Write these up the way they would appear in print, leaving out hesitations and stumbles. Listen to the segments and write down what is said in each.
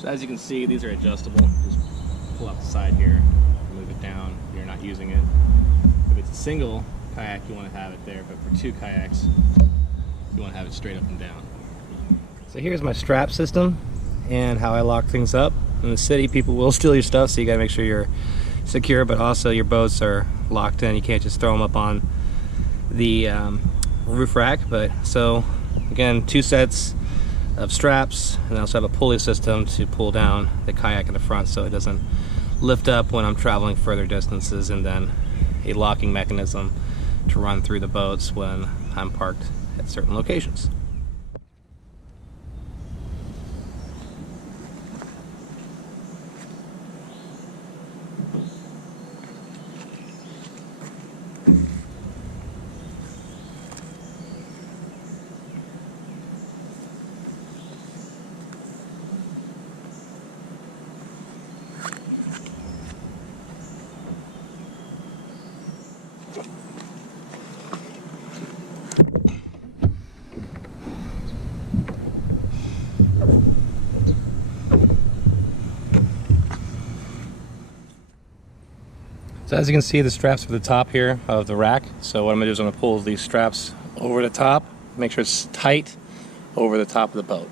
So as you can see, these are adjustable. Just pull out the side here, move it down if you're not using it. If it's a single kayak, you want to have it there, but for two kayaks, you want to have it straight up and down. So here's my strap system and how I lock things up. In the city, people will steal your stuff, so you gotta make sure you're secure, but also your boats are locked in. You can't just throw them up on the roof rack. But so again, 2 sets of straps, and I also have a pulley system to pull down the kayak in the front so it doesn't lift up when I'm traveling further distances, and then a locking mechanism to run through the boats when I'm parked at certain locations. So as you can see, the straps are at the top here of the rack. So what I'm gonna do is I'm gonna pull these straps over the top, make sure it's tight over the top of the boat.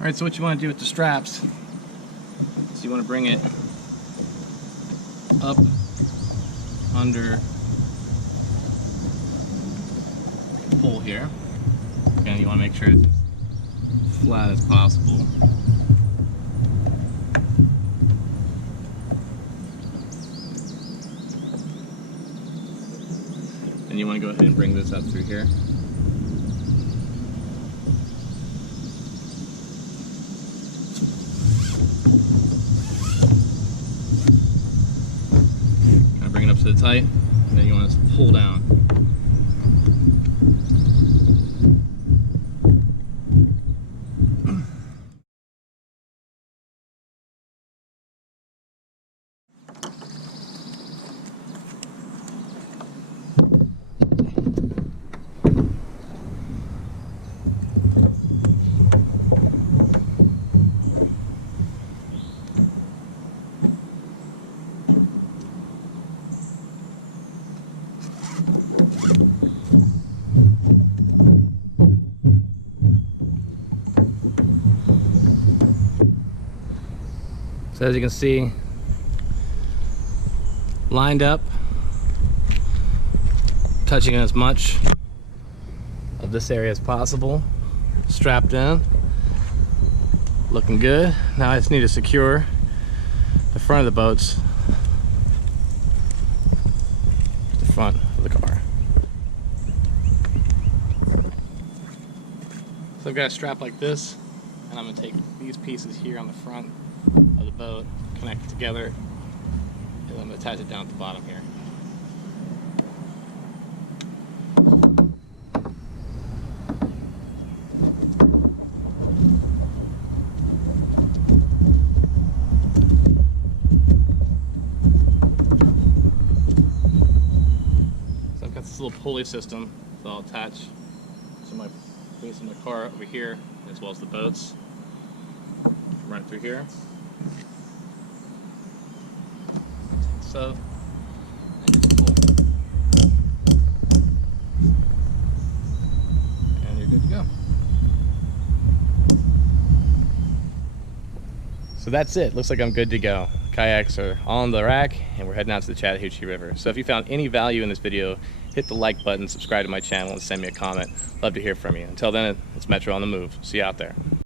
All right, so what you wanna do with the straps is you wanna bring it up under the pole here. Again, you want to make sure it's as flat as possible. And you want to go ahead and bring this up through here. Bring it up to the tight, and then you want to pull down. So as you can see, lined up, touching as much of this area as possible, strapped in, looking good. Now I just need to secure the front of the boats to the front of the car. So I've got a strap like this, and I'm going to take these pieces here on the front of the boat, connect it together, and I'm going to attach it down at the bottom here. So I've got this little pulley system that I'll attach to my base of my car over here, as well as the boats. Run it through here. So, and just pull. And you're good to go. So that's it. Looks like I'm good to go. Kayaks are on the rack, and we're heading out to the Chattahoochee River. So if you found any value in this video, hit the like button, subscribe to my channel, and send me a comment. Love to hear from you. Until then, it's Metro on the move. See you out there.